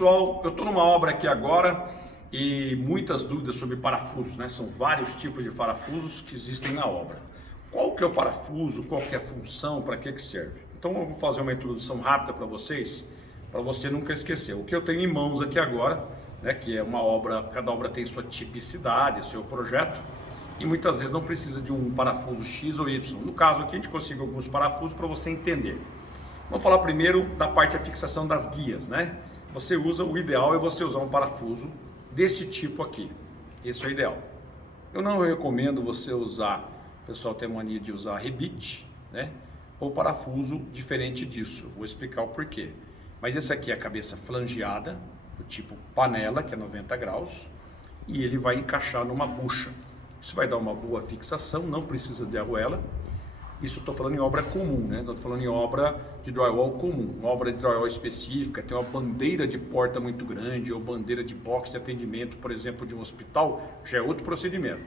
pessoal, eu estou numa obra aqui agora e muitas dúvidas sobre parafusos, né? São vários tipos de parafusos que existem na obra. Qual que é o parafuso, qual que é a função, para que serve? Então eu vou fazer uma introdução rápida para vocês, para você nunca esquecer. O que eu tenho em mãos aqui agora, né, que é uma obra, cada obra tem sua tipicidade, seu projeto, e muitas vezes não precisa de um parafuso X ou Y. No caso aqui a gente conseguiu alguns parafusos para você entender. Vamos falar primeiro da parte da fixação das guias, né? O ideal é você usar um parafuso deste tipo aqui. Esse é o ideal. Eu não recomendo você usar, o pessoal tem mania de usar rebite, né? Ou parafuso diferente disso. Vou explicar o porquê. Mas esse aqui é a cabeça flangeada, do tipo panela, que é 90 graus, e ele vai encaixar numa bucha. Isso vai dar uma boa fixação, não precisa de arruela. Isso eu estou falando em obra comum, né? Estou falando em obra de drywall comum. Uma obra de drywall específica, tem uma bandeira de porta muito grande ou bandeira de box de atendimento, por exemplo, de um hospital, já é outro procedimento.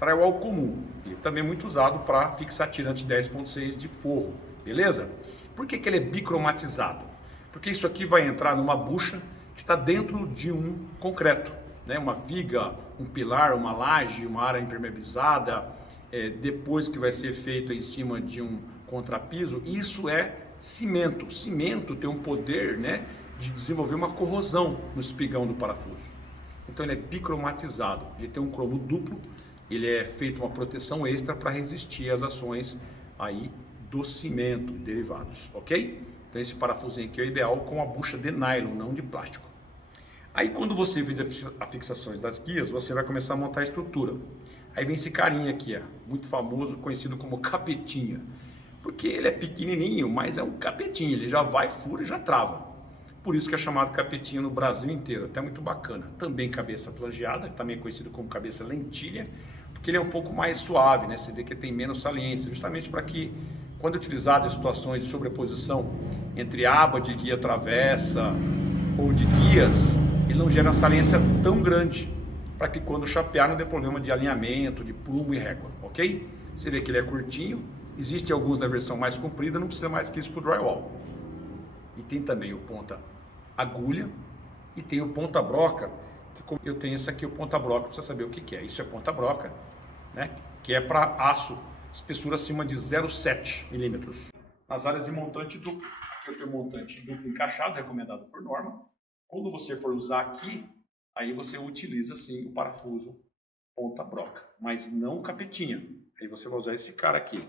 Drywall comum, e também muito usado para fixar tirante 10.6 de forro, beleza? Por que ele é bicromatizado? Porque isso aqui vai entrar numa bucha que está dentro de um concreto, né? Uma viga, um pilar, uma laje, uma área impermeabilizada, depois que vai ser feito em cima de um contrapiso, isso é cimento. Cimento tem um poder, né, de desenvolver uma corrosão no espigão do parafuso. Então ele é bicromatizado, ele tem um cromo duplo, ele é feito uma proteção extra para resistir às ações aí do cimento e derivados, ok? Então esse parafusinho aqui é o ideal com a bucha de nylon, não de plástico. Aí quando você fez as fixações das guias, você vai começar a montar a estrutura. Aí vem esse carinha aqui, ó, muito famoso, conhecido como capetinha. Porque ele é pequenininho, mas é um capetinho, ele já vai, fura e já trava. Por isso que é chamado capetinha no Brasil inteiro, até muito bacana. Também cabeça flangeada, também é conhecido como cabeça lentilha, porque ele é um pouco mais suave, né? Você vê que tem menos saliência, justamente para que, quando utilizado em situações de sobreposição entre aba de guia travessa ou de guias, ele não gera uma saliência tão grande, para que quando chapear não dê problema de alinhamento, de prumo e régua, ok? Você vê que ele é curtinho, existe alguns na versão mais comprida, não precisa mais que isso para o drywall. E tem também o ponta agulha e tem o ponta broca, que eu tenho esse aqui, o ponta broca, precisa saber o que é. Isso é ponta broca, né? Que é para aço, espessura acima de 0,7 milímetros. Nas áreas de montante duplo, aqui eu tenho montante duplo encaixado, recomendado por norma. Quando você for usar aqui, aí você utiliza sim o parafuso ponta broca, mas não capetinha. Aí você vai usar esse cara aqui,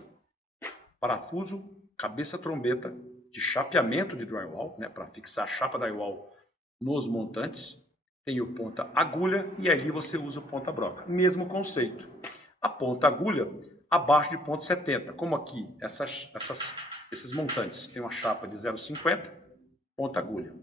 parafuso cabeça trombeta de chapeamento de drywall, né, para fixar a chapa drywall nos montantes. Tem o ponta agulha e ali você usa o ponta broca. Mesmo conceito. A ponta agulha abaixo de ponto 70, como aqui esses montantes tem uma chapa de 0,50, ponta agulha.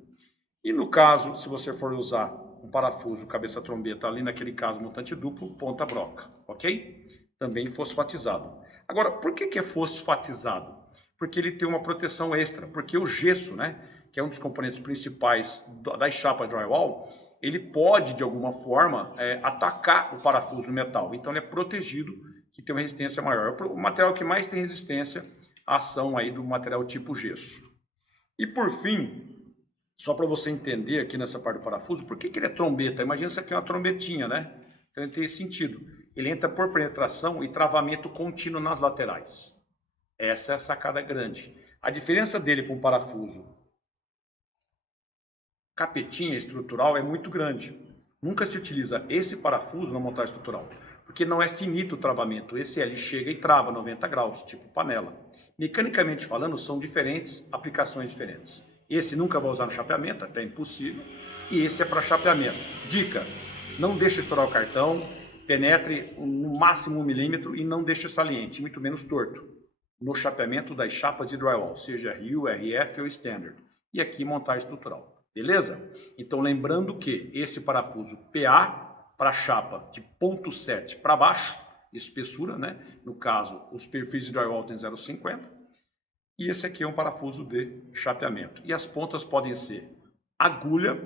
E no caso, se você for usar um parafuso cabeça trombeta, ali naquele caso montante duplo, ponta broca, ok? Também fosfatizado. Agora, por que é fosfatizado? Porque ele tem uma proteção extra, porque o gesso, né, que é um dos componentes principais das chapas drywall, ele pode, de alguma forma, atacar o parafuso metal. Então ele é protegido, que tem uma resistência maior. O material que mais tem resistência à ação aí do material tipo gesso. E por fim, só para você entender aqui nessa parte do parafuso, por que ele é trombeta? Imagina isso aqui é uma trombetinha, né? Então ele tem esse sentido. Ele entra por penetração e travamento contínuo nas laterais. Essa é a sacada grande. A diferença dele para um parafuso capetinha estrutural é muito grande. Nunca se utiliza esse parafuso na montagem estrutural, porque não é finito o travamento. Esse ele chega e trava 90 graus, tipo panela. Mecanicamente falando, são diferentes, aplicações diferentes. Esse nunca vai usar no chapeamento, até impossível. E esse é para chapeamento. Dica, não deixe estourar o cartão, penetre no máximo 1 milímetro e não deixe saliente, muito menos torto, no chapeamento das chapas de drywall, seja RIU, RF ou Standard. E aqui montagem estrutural, beleza? Então lembrando que esse parafuso PA para chapa de ponto 7 para baixo, espessura, né? No caso, os perfis de drywall tem 0,50. E esse aqui é um parafuso de chapeamento. E as pontas podem ser agulha,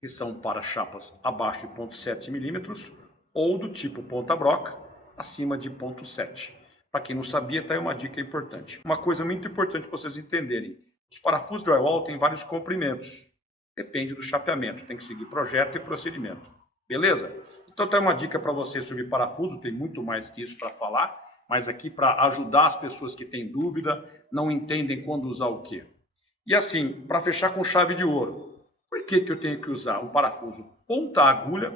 que são para chapas abaixo de 0,7 milímetros, ou do tipo ponta broca, acima de 0,7. Para quem não sabia, está aí uma dica importante. Uma coisa muito importante para vocês entenderem. Os parafusos drywall têm vários comprimentos. Depende do chapeamento, tem que seguir projeto e procedimento. Beleza? Então tem uma dica para você sobre parafuso, tem muito mais que isso para falar, mas aqui para ajudar as pessoas que têm dúvida, não entendem quando usar o quê. E assim, para fechar com chave de ouro, por que eu tenho que usar um parafuso ponta-agulha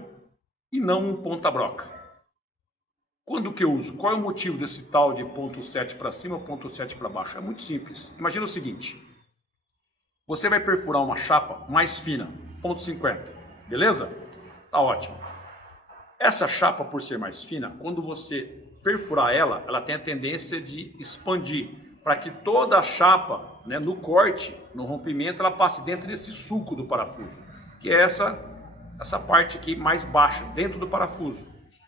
e não um ponta-broca? Quando que eu uso? Qual é o motivo desse tal de ponto 7 para cima ou ponto 7 para baixo? É muito simples. Imagina o seguinte, você vai perfurar uma chapa mais fina, ponto 50, beleza? Tá ótimo. Essa chapa, por ser mais fina, quando você perfurar ela, ela tem a tendência de expandir, para que toda a chapa, né, no corte, no rompimento, ela passe dentro desse sulco do parafuso, que é essa parte aqui mais baixa, dentro do parafuso.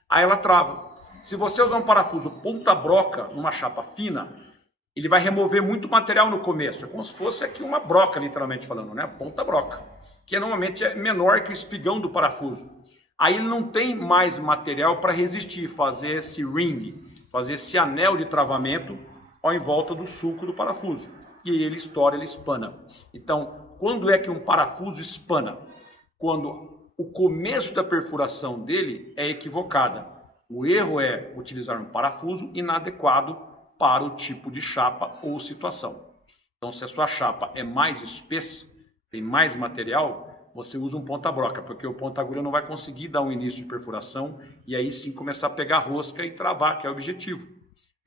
Aí ela trava. Se você usar um parafuso ponta-broca numa chapa fina, ele vai remover muito material no começo. É como se fosse aqui uma broca, literalmente falando, né? Ponta-broca, que normalmente é menor que o espigão do parafuso. Aí ele não tem mais material para resistir, fazer esse ring, fazer esse anel de travamento em volta do sulco do parafuso. E aí ele estoura, ele espana. Então, quando é que um parafuso espana? Quando o começo da perfuração dele é equivocada. O erro é utilizar um parafuso inadequado para o tipo de chapa ou situação. Então, se a sua chapa é mais espessa, tem mais material, você usa um ponta-broca, porque o ponta-agulha não vai conseguir dar um início de perfuração e aí sim começar a pegar rosca e travar, que é o objetivo.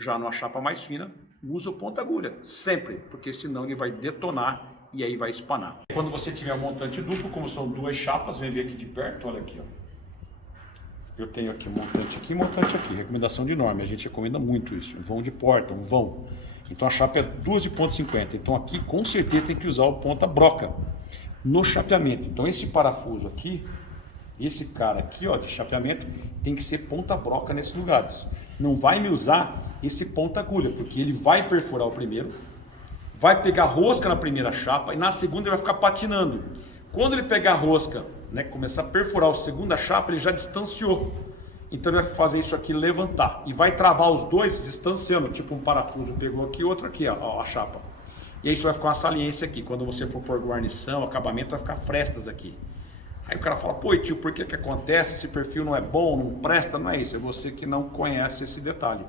Já numa chapa mais fina, usa o ponta-agulha, sempre, porque senão ele vai detonar e aí vai espanar. Quando você tiver um montante duplo, como são duas chapas, vem ver aqui de perto, olha aqui, ó. Eu tenho aqui um montante aqui e um montante aqui, recomendação de norma, a gente recomenda muito isso, um vão de porta, um vão. Então a chapa é 2 de ponto 50, então aqui com certeza tem que usar o ponta-broca no chapeamento. Então esse parafuso aqui, esse cara aqui, ó, de chapeamento, tem que ser ponta-broca nesses lugares. Não vai me usar esse ponta-agulha, porque ele vai perfurar o primeiro, vai pegar rosca na primeira chapa e na segunda ele vai ficar patinando. Quando ele pegar rosca, né, começar a perfurar a segunda chapa, ele já distanciou. Então ele vai fazer isso aqui levantar e vai travar os dois distanciando, tipo um parafuso pegou aqui, outro aqui, ó, a chapa. E aí isso vai ficar uma saliência aqui. Quando você for pôr guarnição, acabamento, vai ficar frestas aqui. Aí o cara fala, pô, tio, por que acontece? Esse perfil não é bom, não presta? Não é isso, é você que não conhece esse detalhe.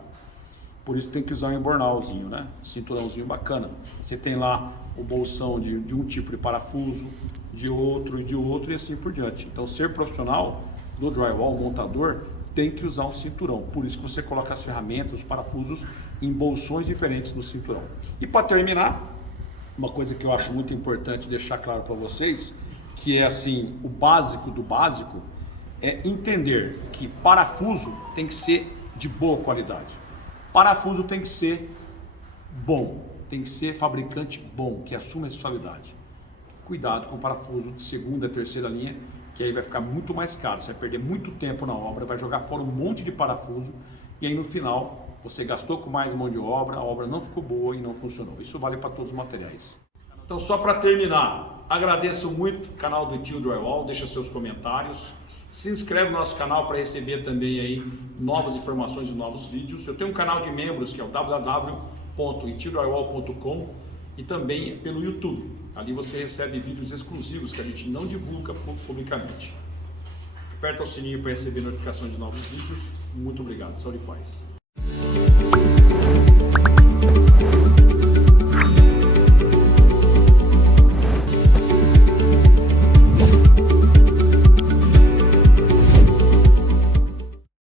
Por isso tem que usar um embornalzinho, né? Cinturãozinho bacana. Você tem lá o bolsão de um tipo de parafuso, de outro e assim por diante. Então, ser profissional do drywall, montador, tem que usar um cinturão. Por isso que você coloca as ferramentas, os parafusos em bolsões diferentes no cinturão. E para terminar, uma coisa que eu acho muito importante deixar claro para vocês, que é assim, o básico do básico, é entender que parafuso tem que ser de boa qualidade. Parafuso tem que ser bom, tem que ser fabricante bom, que assuma a responsabilidade. Cuidado com o parafuso de segunda, terceira linha, que aí vai ficar muito mais caro, você vai perder muito tempo na obra, vai jogar fora um monte de parafuso e aí no final você gastou com mais mão de obra, a obra não ficou boa e não funcionou. Isso vale para todos os materiais. Então, só para terminar, agradeço muito o canal do Tio Drywall, deixa seus comentários, se inscreve no nosso canal para receber também aí novas informações e novos vídeos. Eu tenho um canal de membros que é o www.itiodrywall.com e também pelo YouTube. Ali você recebe vídeos exclusivos que a gente não divulga publicamente. Aperta o sininho para receber notificações de novos vídeos. Muito obrigado. Saúde e paz.